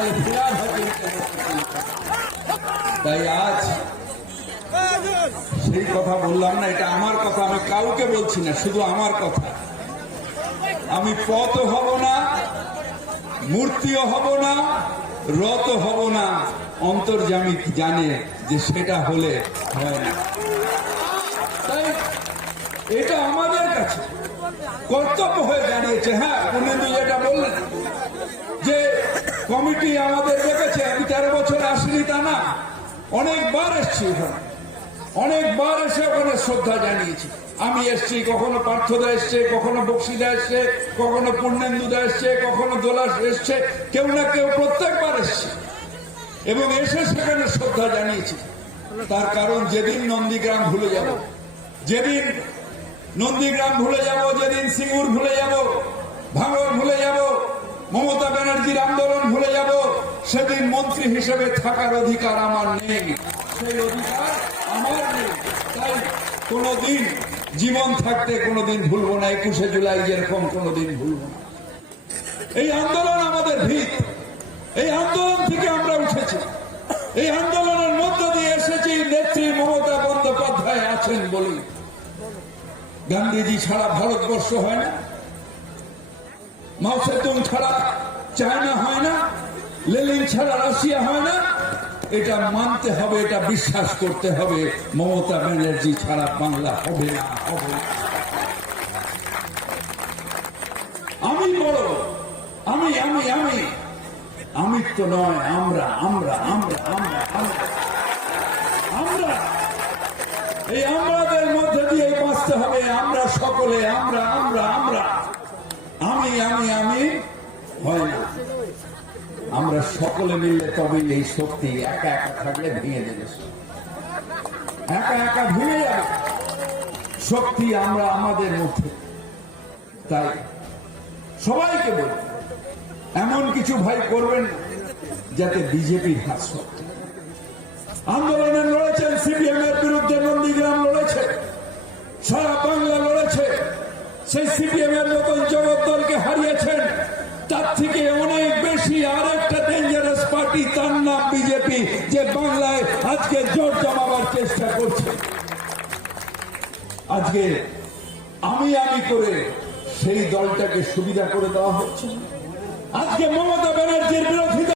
তাহলে ফেরার হয়তো। তাই আজ সেই কথা বললাম না, এটা আমার কথা, আমি কাউকে বলছি না, শুধু আমার কথা। আমি পথ হব না, মূর্তিও হব না, রত হব না, অন্তর্যামী জানে যে সেটা হলে হয় না। তাই এটা আমাদের কাছে কর্তব্য হয়ে দাঁড়িয়েছে। হ্যাঁ, পূর্ণেন্দু যেটা বললেন যে কমিটি আমাদের দেখেছে, আমি 13 বছর আসিনি তা না, অনেকবার এসছি ওখানে, অনেকবার এসে ওখানে শ্রদ্ধা জানিয়েছি। আমি এসছি, কখনো পার্থদা এসছে, কখনো বক্সিদা এসছে, কখনো পূর্ণেন্দুদা এসছে, কখনো দোলাস এসছে, কেউ না কেউ প্রত্যেকবার এসছে এবং এসে সেখানে শ্রদ্ধা জানিয়েছি। তার কারণ যেদিন নন্দীগ্রাম ভুলে যাব, যেদিন নন্দীগ্রাম ভুলে যাব, যেদিন সিঙ্গুর ভুলে যাব, ভাঙড় ভুলে যাব, মমতা ব্যানার্জির আন্দোলন ভুলে যাব, সেদিন মন্ত্রী হিসেবে থাকার অধিকার আমার নেই, সেই অধিকার আমার নেই। তাই কোনদিন জীবন থাকতে কোনদিন ভুলবো না, 21শে জুলাই যেরকম কোনদিন ভুলবো না। এই আন্দোলন আমাদের ভিত, এই আন্দোলন থেকে আমরা উঠেছি, এই আন্দোলনের মধ্য দিয়ে এসেছি। নেত্রী মমতা বন্দ্যোপাধ্যায় আছেন বলি। গান্ধীজি ছাড়া ভারতবর্ষ হয় না, মাও সেতুং ছাড়া চায়না হয় না, লেনিন ছাড়া রাশিয়া হয় না। এটা মানতে হবে, এটা বিশ্বাস করতে হবে, মমতা ব্যানার্জি ছাড়া বাংলা হবে না, হবে না। আমি বড়, আমি আমি আমি আমি তো নয়, আমরা আমরা আমরা আমরা আমরা আমরা এই আমাদের মধ্যে দিয়ে বাঁচতে হবে। আমরা সকলে আমরা আমরা আমরা আমি আমি আমি হয় না, আমরা সকলে মিললে তবে এই শক্তি। একা একা থাকলে ভেঙে দেবে, একা একা ভেঙে যাবে শক্তি আমরা আমাদের মধ্যে। তাই সবাইকে বলি, এমন কিছু ভাই করবেন যাতে বিজেপির হাত শক্ত। আন্দোলনে লড়েছেন, সিপিএম এর বিরুদ্ধে নন্দীগ্রাম লড়েছে, সারা বাংলা লড়েছে, সেই সিপিএম এর মতন জগদ্দলকে হারিয়েছেন। তার থেকে অনেক বেশি আরেকটা ডেঞ্জারাস পার্টি, তার নাম বিজেপি, যে বাংলায় আজকে জোর জমাবার চেষ্টা করছে। আজকে আমি আমি করে সেই দলটাকে সুবিধা করে দেওয়া হচ্ছে। আজকে মমতা ব্যানার্জির বিরোধিতা